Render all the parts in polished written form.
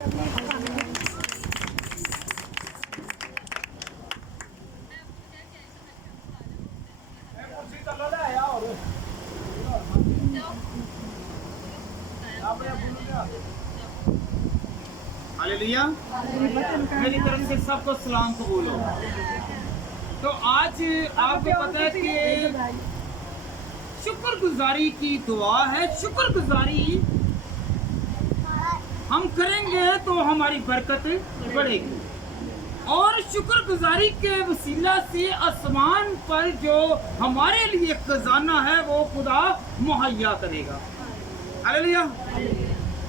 Hallelujah. मेरी तरफ से सबको सलाम कबूल हो। तो आज आपको पता है कि शुक्रगुजारी की दुआ है। शुक्रगुजारी हम करेंगे तो हमारी बरकत बढ़ेगी, और शुक्रगुजारी के वसीला से आसमान पर जो हमारे लिए खजाना है वो खुदा मुहैया करेगा। हालेलुया।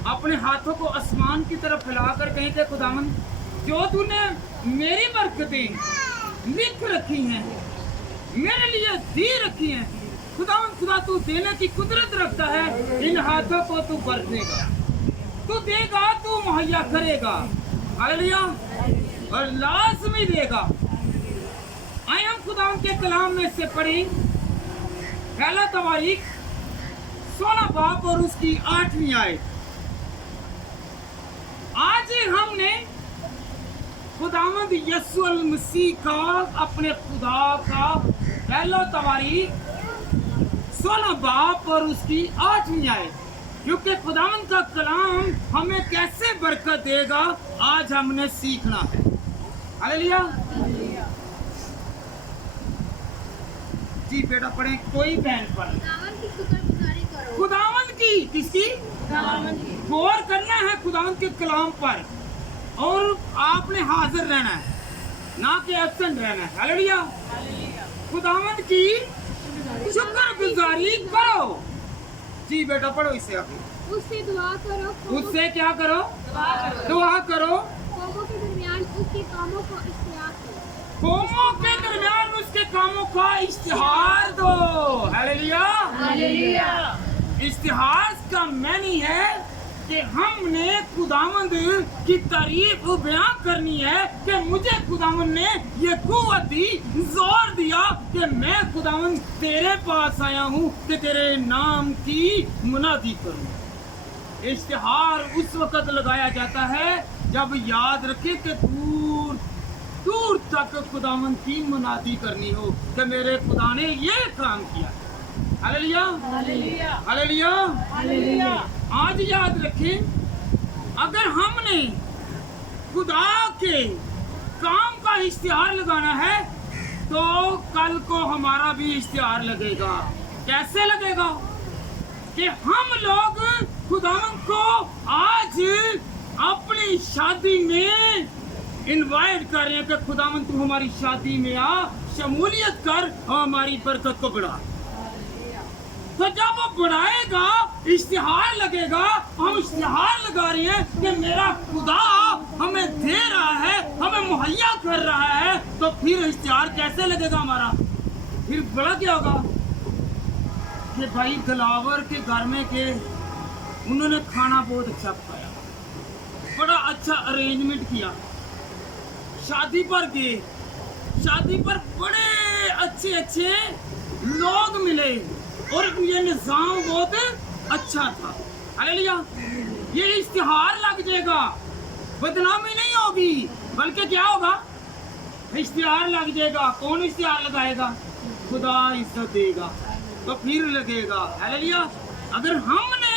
अपने हाथों को आसमान की तरफ फैलाकर कहीं थे, खुदावन जो तूने मेरी बरकतें लिख रखी हैं, मेरे लिए दी रखी हैं, खुदावन खुदा तू देने की कुदरत रखता है। इन हाथों को तू बरतेगा, तू देगा, तू मुहैया करेगा। हालेलुया। और लाजमी देगा। आए हम खुदावन के कलाम में से पढ़ी पहला तवारीख 16 बाब और उसकी 8वीं आयत। आज हमने खुदावंद यीशु मसीह का, अपने खुदा का पहला तवारीख 16 बाब और उसकी 8वीं आयत, क्योंकि खुदावंद का कलाम हमें कैसे बरकत देगा आज हमने सीखना है। हालेलुया। जी बेटा पढ़े, कोई बहन पढ़े। खुदावंद की किसकी? गौर करना है खुदावंद के कलाम पर, और आपने हाजिर रहना है, ना कि एब्सेंट रहना है। हालेलुया। खुदावंद की शुक्रगुजारी करो। जी बेटा पढ़ो इसे। आप उससे दुआ करो। उससे क्या करो? दुआ करो। कौमों के दरमियान उसके कामों को इश्तिहार दो। कौमों के दरमियान उसके कामों का इश्तिहार दो। हालेलुया। हालेलुया। इश्तिहार का मानी है कि हमने खुदावंद की तारीफ बयां करनी है कि मुझे खुदावंद ने ये कुव्वत दी, जोर दिया कि मैं खुदावंद तेरे पास आया हूँ कि तेरे नाम की मुनादी करूँ। इश्तिहार उस वक्त लगाया जाता है जब याद रखे कि दूर दूर तक खुदावंद की मुनादी करनी हो कि मेरे खुदा ने ये काम किया। हालेलुया। हालेलुया। हालेलुया। आज याद रखें, अगर हमने खुदा के काम का इश्तिहार लगाना है तो कल को हमारा भी इश्तिहार लगेगा। कैसे लगेगा? कि हम लोग खुदावंद को आज अपनी शादी में इनवाइट कर रहे हैं कि खुदावंद तू हमारी शादी में आ, शमूलियत कर और हमारी बरकत को बढ़ा। तो जब वो बढ़ाएगा, इश्तिहार लगेगा, हम इश्तिहार लगा रहे हैं कि मेरा खुदा हमें दे रहा है, हमें मुहैया कर रहा है, तो फिर इश्तिहार कैसे लगेगा हमारा? फिर बड़ा क्या होगा कि भाई दिलावर के घर में के उन्होंने खाना बहुत अच्छा पकाया, बड़ा अच्छा अरेंजमेंट किया, शादी पर गए, शादी पर बड़े अच्छे अच्छे लोग मिले और ये निजाम बहुत अच्छा था। हालेलुया। ये इश्तिहार लग जाएगा, बदनामी नहीं होगी, बल्कि क्या होगा? इश्तिहार लग जाएगा। कौन इश्तिहार लगाएगा? खुदा इज्जत देगा तो फिर लगेगा। हालेलुया। अगर हमने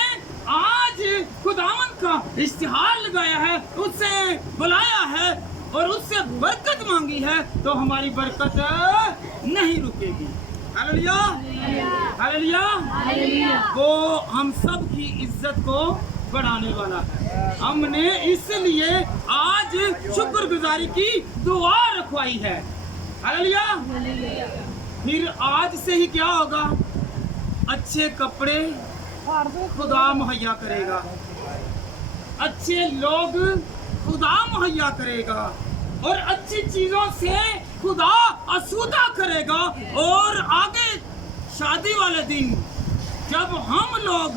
आज खुदावंद का इश्तिहार लगाया है, उससे बुलाया है और उससे बरकत मांगी है, तो हमारी बरकत नहीं रुकेगी। हालेलुया। हालेलुया। हालेलुया। वो हम सब की इज्जत को बढ़ाने वाला है। हमने इसलिए आज शुक्रगुजारी की दुआ रखवाई है। हालेलुया। फिर आज से ही क्या होगा? अच्छे कपड़े खुदा मुहैया करेगा, अच्छे लोग खुदा मुहैया करेगा, और अच्छी चीजों से खुदा आसूदा करेगा। और आगे शादी वाले दिन जब हम लोग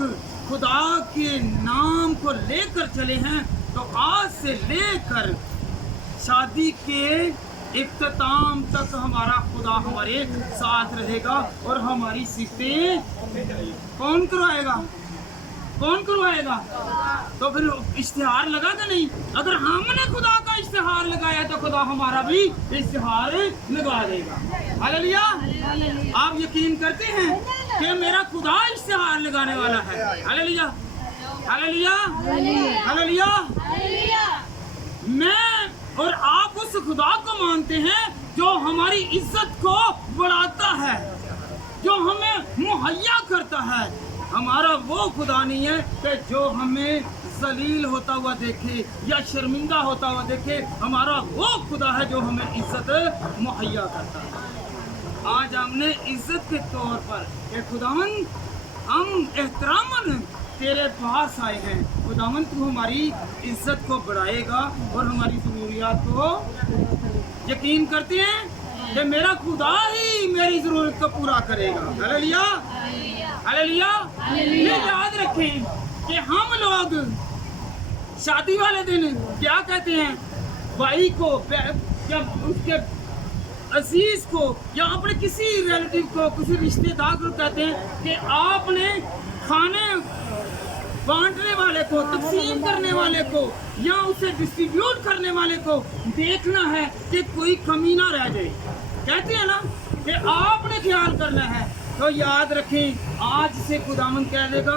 खुदा के नाम को लेकर चले हैं, तो आज से लेकर शादी के इख्तिताम तक हमारा खुदा हमारे साथ रहेगा और हमारी सिफतें कौन करवाएगा? कौन करवाएगा? तो फिर इश्तिहार लगा कि नहीं? अगर हमने खुदा का इश्तिहार लगाया तो खुदा हमारा भी इश्तिहार लगा देगा। हालेलुया। आप यकीन करते हैं कि मेरा खुदा इश्तिहार लगाने वाला है? Hallelujah, hallelujah, hallelujah. मैं और आप उस खुदा को मानते हैं जो हमारी इज्जत को बढ़ाता है, जो हमें मुहैया करता है। हमारा वो खुदा नहीं है कि जो हमें जलील होता हुआ देखे या शर्मिंदा होता हुआ देखे। हमारा वो खुदा है जो हमें इज्जत मुहैया करता है। आज हमने इज्जत के तौर पर कि खुदावन हम एहतरामन तेरे पास आए हैं। खुदावन तू हमारी इज्जत को बढ़ाएगा और हमारी ज़रूरियात को, यकीन करते हैं कि मेरा खुदा ही मेरी ज़रूरत को पूरा करेगा। Hallelujah, hallelujah. ये याद रखें कि हम लोग शादी वाले दिन क्या कहते हैं? भाई को या उसके अजीज को या अपने किसी रिलेटिव को, किसी रिश्तेदार को कहते हैं कि आपने खाने बांटने वाले को, तकसीम करने वाले को या उसे डिस्ट्रीब्यूट करने वाले को देखना है कि कोई कमी ना रह जाए। कहते हैं ना कि आपने ख्याल करना है। तो याद रखें, आज से खुदावन कह देगा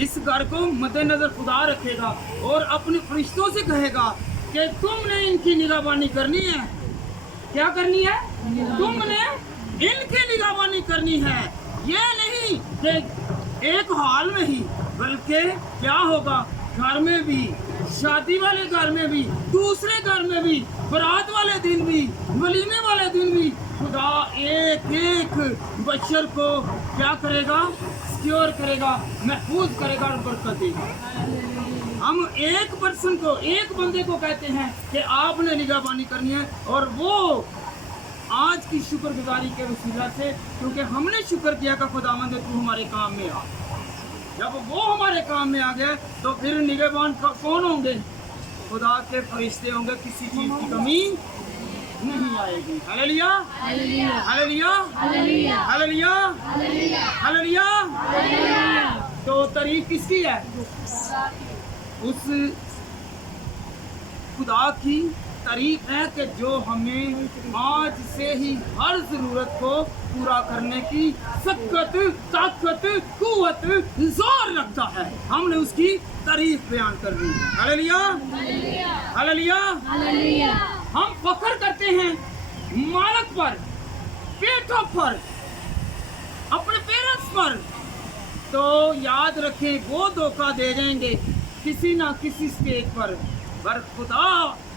इस घर को मद्देनजर खुदा रखेगा और अपने फरिश्तों से कहेगा कि तुमने इनकी निगहबानी करनी है। क्या करनी है? तुमने इनकी निगहबानी करनी है। ये नहीं कि एक हाल में ही, बल्कि क्या होगा? घर में भी, शादी वाले घर में भी, दूसरे घर में भी, बारात वाले दिन भी, वलीमे वाले दिन भी खुदा एक एक बच्चर को क्या करेगा? सिक्योर करेगा, महफूज करेगा और बरकत देगा। हम एक पर्सन को, एक बंदे को कहते हैं कि आपने निगहबानी करनी है, और वो आज की शुक्रगुजारी के वसीला से, क्योंकि हमने शुक्र किया कि खुदावंद तू हमारे काम में आ। जब वो हमारे काम में आ गया तो फिर निगहबान कौन होंगे? खुदा के फरिश्ते होंगे। किसी चीज की कमी नहीं आएगी। Hallelujah, hallelujah, hallelujah, hallelujah. तो तारीफ किसकी है? उस खुदा की तारीफ है कि जो हमें आज से ही हर ज़रूरत को पूरा करने की सख्त ताकत, कुव्वत, जोर रखता है। हमने उसकी तारीफ बयान करनी है। Hallelujah, hallelujah, hallelujah. हम फख्र करते हैं मालक पर, पेटों पर, अपने पेरेंट्स पर, तो याद रखें वो धोखा दे जाएंगे किसी ना किसी स्टेज पर खुदा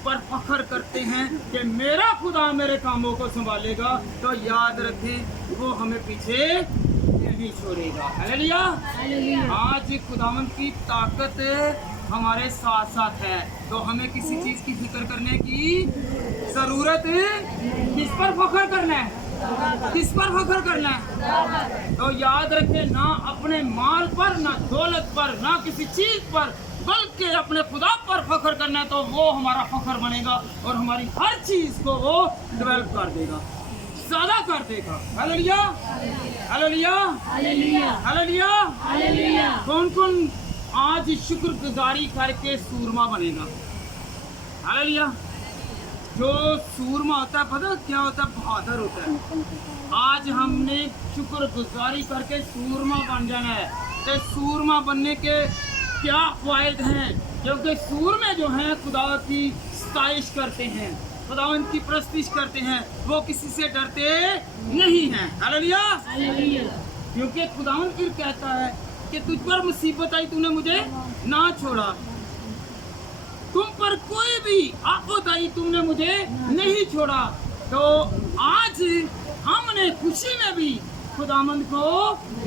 पर फख्र करते हैं कि मेरा खुदा मेरे कामों को संभालेगा, तो याद रखें वो हमें पीछे नहीं छोड़ेगा। हालेलुया। आज खुदावंद की ताकत हमारे साथ साथ है, तो हमें किसी चीज की फिक्र करने की जरूरत, किस पर फख्र करना है? किस पर फख्र करना है? तो याद रखें, ना अपने माल पर, ना दौलत पर, ना किसी चीज पर, बल्कि अपने खुदा पर फख्र करना है। तो वो हमारा फख्र बनेगा और हमारी हर चीज को वो डेवलप कर देगा, ज्यादा कर देगा। Hallelujah, hallelujah, hallelujah, hallelujah. कौन कौन आज शुक्रगुजारी करके सूरमा बनेगा? हालेलुया। जो सूरमा होता है, पता क्या होता है? बहादुर होता है। आज हमने शुक्रगुजारी करके सूरमा बन जाना है। तो सूरमा बनने के क्या फायदे हैं? क्योंकि सूरमे जो हैं खुदा की सताइश करते हैं, खुदावन की प्रस्तिश करते हैं, वो किसी से डरते नहीं हैं। हालेलुया, क्योंकि खुदावन फिर कहता है कि तुझ पर मुसीबत आई, तूने मुझे ना छोड़ा, तुम पर कोई भी आफत आई, तुमने मुझे नहीं छोड़ा। तो आज हमने खुशी में भी खुदामंद को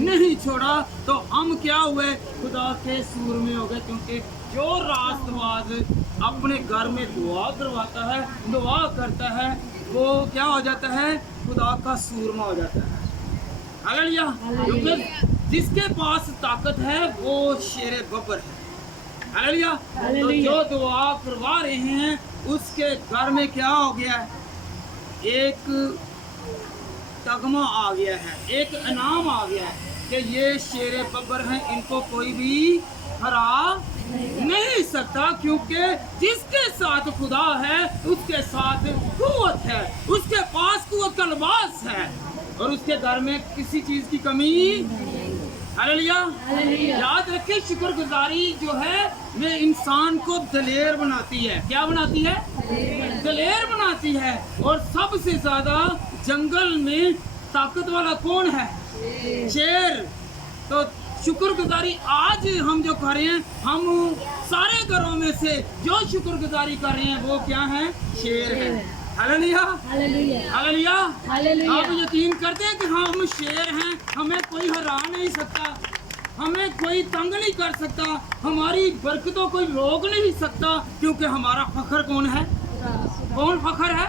नहीं छोड़ा, तो हम क्या हुए? खुदा के सूरमे हो गए। क्योंकि जो रास्तबाज अपने घर में दुआ करवाता है, दुआ करता है, वो क्या हो जाता है? खुदा का सूरमा हो जाता है। हालेलुया। क्योंकि जिसके पास ताकत है वो शेर बब्बर है। हालेलुया। तो जो दुआ करवा रहे हैं उसके घर में क्या हो गया? एक तगमा आ गया है, एक इनाम आ गया है। کہ یہ شیر ببر ہیں، ان کو کوئی بھی ہرا نہیں سکتا، کیونکہ جس کے ساتھ خدا ہے اس کے ساتھ قوت ہے، اس کے پاس قوت کا لباس ہے، اور اس کے گھر میں کسی چیز کی کمی ہاللیلویہ۔ یاد رکھیں شکر گزاری جو ہے وہ انسان کو دلیر بناتی ہے۔ کیا بناتی ہے؟ دلیر بناتی ہے۔ اور سب سے زیادہ جنگل میں طاقت والا کون ہے؟ شیر۔ تو شکر گزاری آج ہم جو کر رہے ہیں، ہم سارے گھروں میں سے جو شکر گزاری کر رہے ہیں وہ کیا ہیں؟ شیر ہیں۔ ہاللیلویہ ہاللیلویہ۔ آپ یقین کرتے ہیں کہ ہم شیر ہیں، ہمیں کوئی ہرا نہیں سکتا، ہمیں کوئی تنگ نہیں کر سکتا، ہماری برکتوں کوئی روک نہیں سکتا، کیونکہ ہمارا فخر کون ہے؟ کون فخر ہے؟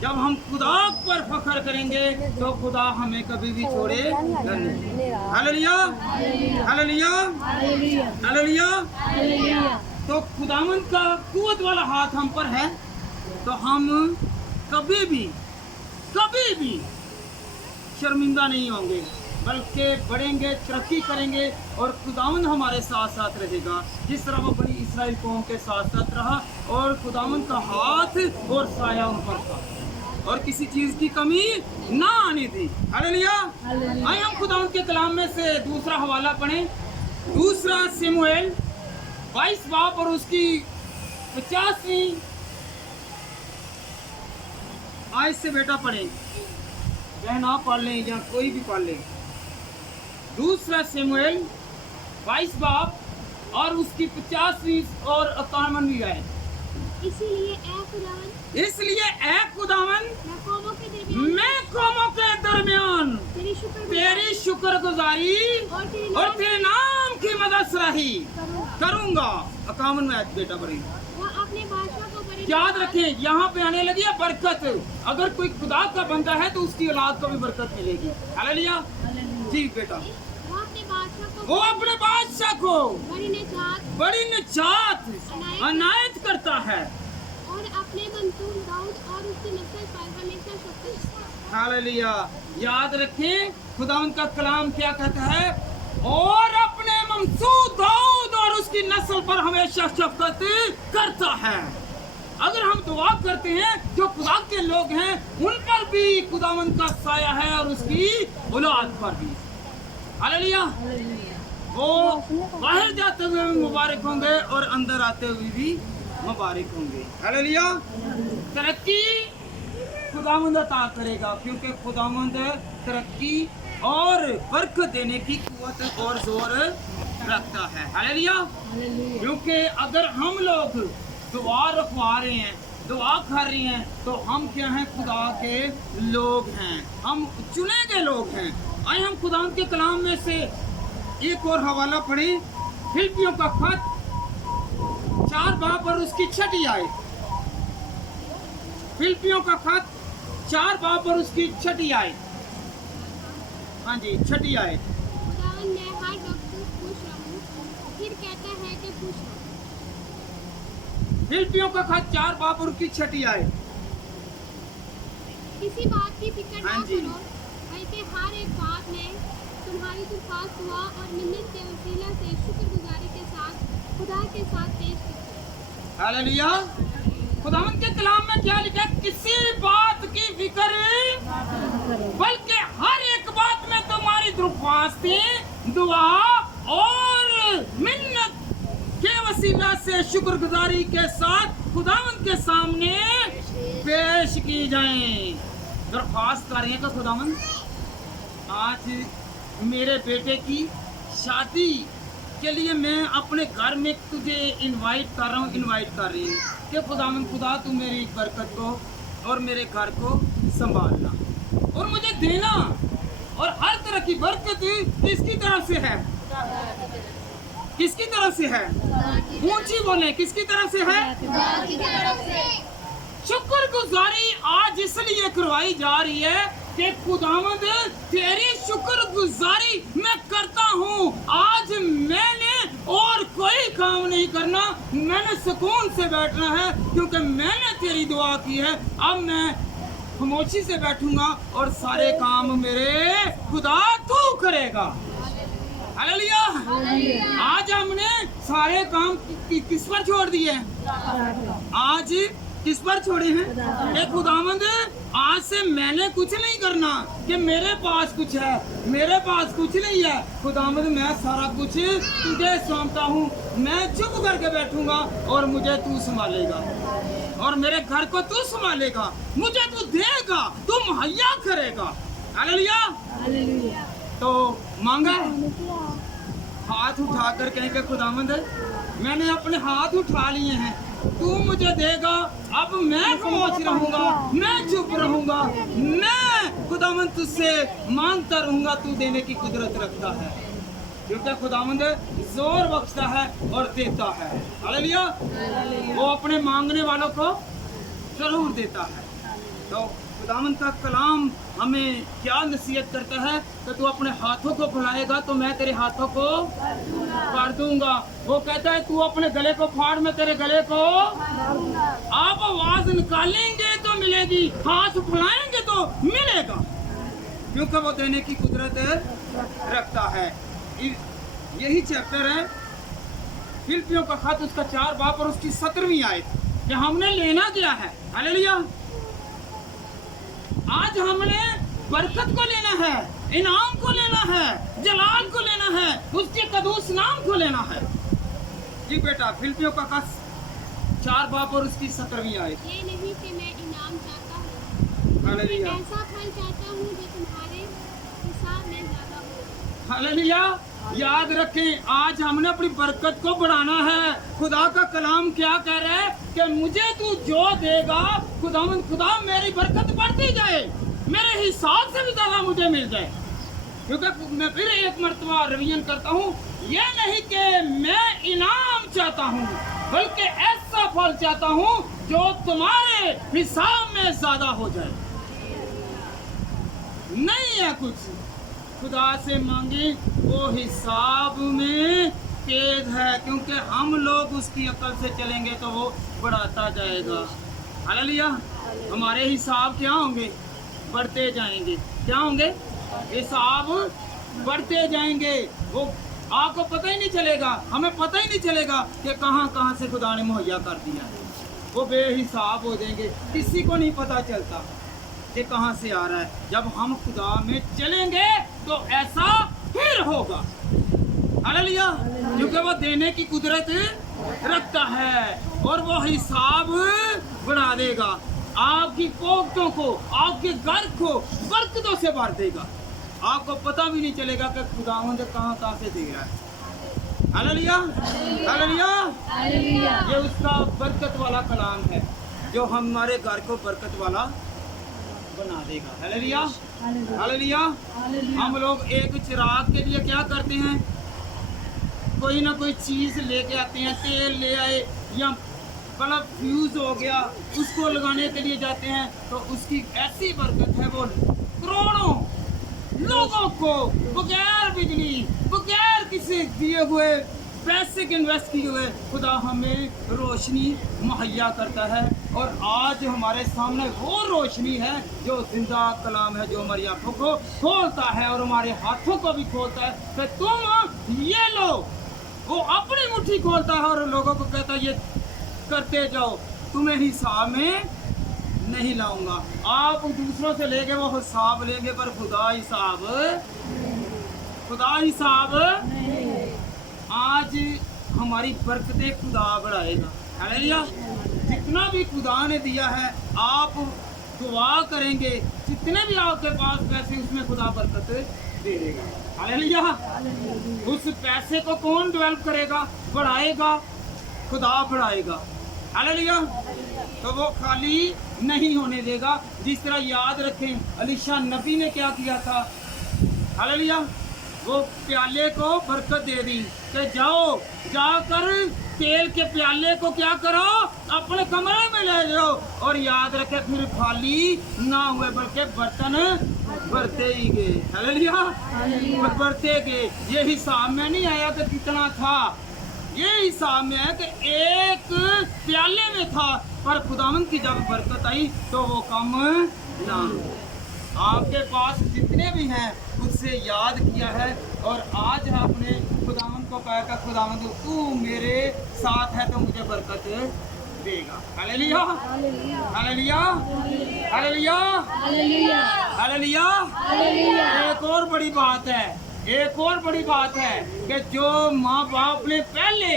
جب ہم خدا پر فخر کریں گے تو خدا ہمیں کبھی بھی چھوڑے نہیں۔ ہاللیلویہ ہاللیلویہ ہاللیلویہ۔ تو خداوند کا قوت والا ہاتھ ہم پر ہے، تو ہم کبھی بھی شرمندہ نہیں ہوں گے، بلکہ بڑھیں گے، ترقی کریں گے، اور خداوند ہمارے ساتھ ساتھ رہے گا، جس طرح وہ بنی اسرائیل قوم کے ساتھ ساتھ رہا، اور خداوند کا ہاتھ اور سایہ ان پر تھا، اور کسی چیز کی کمی نہ آنے دی۔ ہاللیلویہ۔ آئے ہم خداوند کے کلام میں سے دوسرا حوالہ پڑھیں، دوسرا سموئیل 22 باب اور اس کی 50ویں آیت سے بیٹا پڑھیں، بہن آپ پڑھ لیں یا کوئی بھی پڑھ لیں۔ دوسرا سموئیل 22 باب اور اس کی 50ویں اور 51ویں آیت۔ اس لیے اے خداوند میں قوموں کے درمیان تیری شکر گزاری اور تیرے نام کی مدد سراہی کروں گا۔ 51 آیت بیٹا پڑھیں۔ یاد رکھیں یہاں پہ آنے لگی ہے برکت، اگر کوئی خدا کا بندہ ہے تو اس کی اولاد کو بھی برکت ملے گی۔ ہاللیلویہ۔ جی بیٹا، وہ اپنے بادشاہ کو بڑی نجات عنایت کرتا ہے اور اپنے منصور داؤد اور اس کی نسل پر ہمیشہ شکر۔ ہاللیلویہ۔ یاد رکھیں خداوند کا کلام کیا کہتا ہے؟ اور اپنے منصور داؤد اور اس کی نسل پر ہمیشہ شفقت کرتا ہے۔ اگر ہم دعا کرتے ہیں جو خدا کے لوگ ہیں ان پر بھی خداوند کا سایہ ہے اور اس کی اولاد پر بھی۔ ہاللیلویہ۔ وہ باہر جاتے ہوئے بھی مبارک ہوں گے اور اندر آتے ہوئے بھی مبارک ہوں گے۔ ہاللیلویہ۔ ترقی خداوند عطا کرے گا، کیونکہ خداوند ترقی اور برکت دینے کی قوت اور زور رکھتا ہے۔ ہاللیلویہ۔ کیونکہ اگر ہم لوگ دعا رکھوا رہے ہیں، دعا کر رہے ہیں، تو ہم کیا ہیں؟ خدا کے لوگ ہیں، ہم چنے گئے لوگ ہیں۔ آئے ہم خدا کے کلام میں سے ایک اور حوالہ پڑھیں، فلپیوں کا خط 4 باب اور اس کی 6 آیت۔ فلپیوں کا خط 4 باب اور اس کی 6 آیت۔ ہاں جی 6 آیت۔ خداوند میں ہر وقت خوش رہوں، پھر کہتا ہے کہ خوش رہو۔ فلپیوں کا خط 4 باب اور کی 6 آیت۔ کسی بات کی فکر نہ ہاں جی۔ کرو، بلکہ ہر ایک بات میں تمہاری درخواست دعا اور منت کے وسیلہ سے شکر گزاری کے ساتھ خدا کے ساتھ پیش کیجیے۔ ہاللیلویہ۔ خداوند کے کلام میں کیا لکھا ہے؟ کسی بات کی فکر بلکہ ہر ایک بات میں تمہاری درخواستیں دعا اور منت کے وسیلہ سے شکر گزاری کے ساتھ خداوند کے سامنے پیش کی جائیں۔ درخواست کر رہے ہیں کہ خداوند آج میرے بیٹے کی شادی کے لیے میں اپنے گھر میں تجھے انوائٹ کر رہی ہوں کہ خداوند خدا تو میری برکت کو اور میرے گھر کو سنبھالنا اور مجھے دینا، اور ہر طرح کی برکت کس کی طرف سے ہے؟ کس کی طرف سے ہے؟ اونچی بولیں، کس کی طرف سے ہے؟ شکر گزاری آج اس لیے کروائی جا رہی ہے کہ خداوند تیری شکر گزاری میں کرتا ہوں، آج میں نے اور کوئی کام نہیں کرنا، میں نے سکون سے بیٹھنا ہے، کیونکہ میں نے تیری دعا کی ہے، اب میں खामोशी से बैठूंगा और सारे काम मेरे खुदा तू करेगा। हालेलुया। आज हमने सारे काम किस पर छोड़ दिए हैं? आज किस पर छोड़े हैं? ए खुदावंद, आज से मैंने कुछ नहीं करना कि मेरे पास कुछ है, मेरे पास कुछ नहीं है। खुदावंद, मैं सारा कुछ तुझे सौंपता हूँ। मैं चुप करके बैठूंगा और मुझे तू संभालेगा, और मेरे घर को तू संभालेगा, मुझे तू देगा, तू मुहैया करेगा। हालेलुया। तो मांगा, हाथ उठाकर कहेंगे खुदावंद, मैंने अपने हाथ उठा लिए हैं, तू मुझे देगा। अब मैं खामोश रहूंगा, मैं चुप रहूंगा, मैं खुदावंद तुझसे मांगता रहूंगा। तू देने की कुदरत रखता है, क्योंकि खुदावंद जोर बख्शता है और देता है। हालेलुया। वो अपने मांगने वालों को जरूर देता है। तो खुदावंद का कलाम हमें क्या नसीहत करता है कि तू अपने हाथों को फैलाएगा तो मैं तेरे हाथों को फाड़ दूंगा। वो कहता है तू अपने गले को फाड़, मैं तेरे गले को। आप आवाज निकालेंगे तो मिलेगी, हाथ फैलाएंगे तो मिलेगा, क्योंकि वो देने की कुदरत रखता है। यही चैप्टर है फिलिप्पियों का खत, उसका 4 बाब और उसकी 17वीं आयत कि हमने लेना क्या है। हालेलुया। आज हमने बरकत को लेना है, इनाम को लेना है, जलाल को लेना है, उसके कदूस नाम को लेना है। जी बेटा, फिलिप्पियों का खत 4 बाब और उसकी 17वीं आयत। ये नहीं कि मैं इनाम चाहता हूँ, हालेलुया। मैं ऐसा फल चाहता हूँ जो तुम्हारे हिसाब में ज्यादा हो। हालेलुया। याद रखें, आज हमने अपनी बरकत को बढ़ाना है। खुदा का कलाम क्या कह रहा है कि मुझे तू जो देगा, खुदा मेरी बरकत बढ़ती जाए, मेरे हिसाब से भी ज्यादा मुझे मिल जाए। क्योंकि मैं फिर एक मर्तबा रिवीजन करता हूँ, ये नहीं कि मैं इनाम चाहता हूँ, बल्कि ऐसा फल चाहता हूँ जो तुम्हारे हिसाब में ज्यादा हो जाए। नहीं है कुछ खुदा से मांगे, वो हिसाब में तेज है, क्योंकि हम लोग उसकी अकल से चलेंगे तो वो बढ़ाता जाएगा। हालेलुया। हमारे हिसाब क्या होंगे? बढ़ते जाएंगे। क्या होंगे? हिसाब बढ़ते जाएंगे। वो आपको पता ही नहीं चलेगा, हमें पता ही नहीं चलेगा कि कहाँ कहाँ से खुदा ने मुहैया कर दिया। वो बेहिसाब हो जाएंगे, किसी को नहीं पता चलता ये कहाँ से आ रहा है। जब हम खुदा में चलेंगे तो ऐसा फिर होगा। हालेलुया। क्योंकि वो देने की कुदरत रखता है और वो हिसाब बढ़ा देगा। आपकी पोखतों को, आपके घर को बरकतों से भर देगा। आपको पता भी नहीं चलेगा कि खुदावंद कहाँ कहाँ से दे रहा है। हालेलुया। हालेलुया। ये उसका बरकत वाला कलाम है जो हमारे घर को बरकत वाला बना देगा। हालेलुया। हालेलुया। हम लोग एक चिराग के लिए क्या करते हैं? कोई ना कोई चीज लेके आते हैं, तेल ले आए या बल्ब फ्यूज हो गया, उसको लगाने के लिए जाते हैं तो उसकी ऐसी बरकत है, वो करोड़ों लोगों को बगैर बिजली, बगैर किसी दिए हुए पैसे के इन्वेस्ट किए हुए खुदा हमें रोशनी मुहैया करता है। और आज हमारे सामने वो रोशनी है जो जिंदा कलाम है, जो हमारी आंखों को खोलता है और हमारे हाथों को भी खोलता है कि तुम ये लो। वो अपनी मुट्ठी खोलता है और लोगों को कहता है ये करते जाओ, तुम्हें हिसाब में नहीं लाऊंगा। आप दूसरों से लेके वो हिसाब लेंगे, पर खुदा हिसाब आज हमारी बरकतें खुदा बढ़ाएगा। हालेलुया। जितना भी खुदा ने दिया है, आप दुआ करेंगे, जितने भी आपके पास पैसे उसमें खुदा बरकत दे देगा। हालेलुया। उस पैसे को कौन डेवलप करेगा, बढ़ाएगा? खुदा बढ़ाएगा। हालेलुया। तो वो खाली नहीं होने देगा। जिस तरह याद रखें अलीशा नबी ने क्या किया था। हालेलुया। वो प्याले को बरकत दे दी कि जाओ, जाकर तेल के प्याले को क्या करो, अपने कमरे में ले जाओ। और याद रखे फिर खाली ना हुए, बल्कि बर्तन बढ़ते ही गए। हालेलुया। बढ़ते गए। ये हिसाब में नहीं आया कि कितना था, ये हिसाब में है कि एक प्याले में था, पर खुदावंद की जब बरकत आई तो वो कम नाम हो। आपके पास जितने भी हैं उससे याद किया है और आज आपने खुदावंद को कहा कि खुदावंद तू मेरे साथ है तो मुझे बरकत देगा। Hallelujah hallelujah hallelujah hallelujah. एक और बड़ी बात है, एक और बड़ी बात है कि जो माँ बाप ने पहले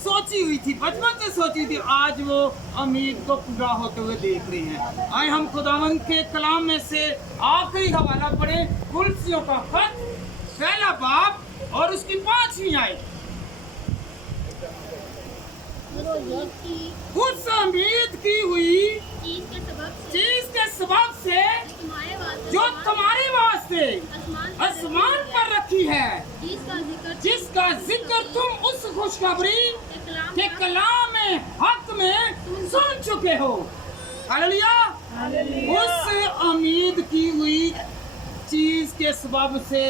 सोची हुई थी, बचपन से सोची थी, आज वो उम्मीद को पूरा होते हुए देख रहे हैं। आए हम खुदावंद के कलाम में से आखिरी हवाला पढ़े, कुलसियों का खत पहला बाब और उसकी 5वीं आयत। उस उम्मीद की हुई चीज के सबब से जो तुम्हारे वास्ते आसमान पर रखी है, जिसका जिक्र तुम उस खुशखबरी के कलाम में हक में सुन चुके हो। हालेलुया। उस उम्मीद की हुई चीज के सबब से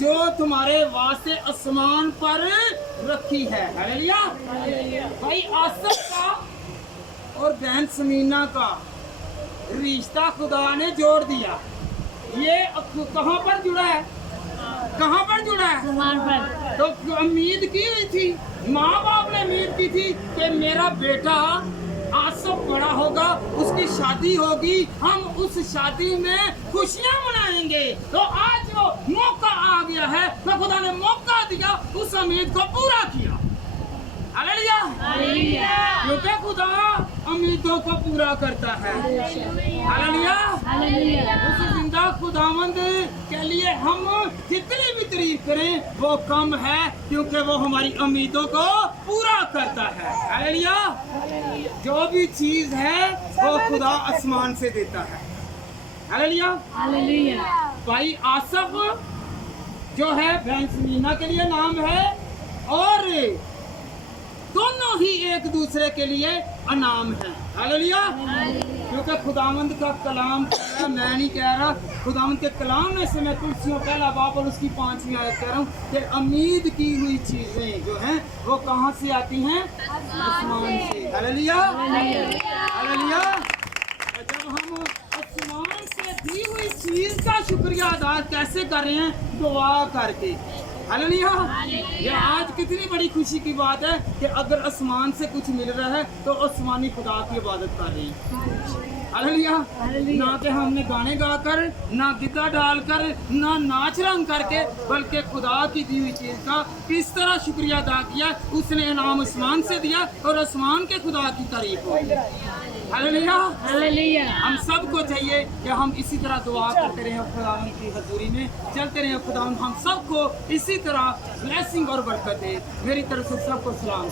जो तुम्हारे वास्ते आसमान पर रखी है। हालेलुया। भाई आसफ का और बहन समीना का रिश्ता खुदा ने जोड़ दिया। ये कहाँ पर जुड़ा है? कहाँ पर जुड़ा है? आसमान पर। तो उम्मीद की हुई थी, माँ बाप ने उम्मीद की थी कि मेरा बेटा आसफ बड़ा होगा, उसकी शादी होगी, हम उस शादी में खुशियां मनाएंगे। तो आज वो मौका आ गया है, तो खुदा ने मौका दिया, उस उम्मीद को पूरा किया। हालेलुया। क्योंकि खुदा उम्मीदों को पूरा करता है। हालेलुया। उस जिंदा खुदावंद के लिए हम जितनी भी तारीफ करें वो कम है, क्योंकि वो हमारी उम्मीदों को पूरा करता है। हालेलुया। जो भी चीज है वो खुदा आसमान से देता है। हालेलुया। भाई आसफ जो है बहन समीना के लिए नाम है, और दोनों ही एक दूसरे के लिए अनाम है। हालेलुया। क्योंकि खुदावंद का कलाम कह रहा, मैं नहीं कह रहा, खुदावंद के कलाम में से मैं कुर्सियों पहला बाब और उसकी 5वीं आयत कह रहा हूँ कि उम्मीद की हुई चीजें जो हैं वो कहाँ से आती हैं? आसमान से। Hallelujah hallelujah. जब हम आसमान से दी हुई चीज का शुक्रिया अदा कैसे कर रहे हैं? दुआ करके। हालेलुया। ये आज कितनी बड़ी खुशी की बात है कि अगर आसमान से कुछ मिल रहा है तो आसमानी खुदा की इबादत कर रही है। हालेलुया। ना कि हमने गाने गाकर, ना गिद्दा डालकर, ना नाच रंग करके, बल्कि खुदा की दी हुई चीज का किस तरह शुक्रिया अदा किया, उसने इनाम आसमान से दिया और आसमान के खुदा की तारीफ हो। हालेलुया। हम सबको चाहिए कि हम इसी तरह दुआ करते रहें, खुदावंद की हजूरी में चलते रहें। खुदावंद हम सबको इसी तरह ब्लेसिंग और बरकत दे। मेरी तरफ से सबको सलाम।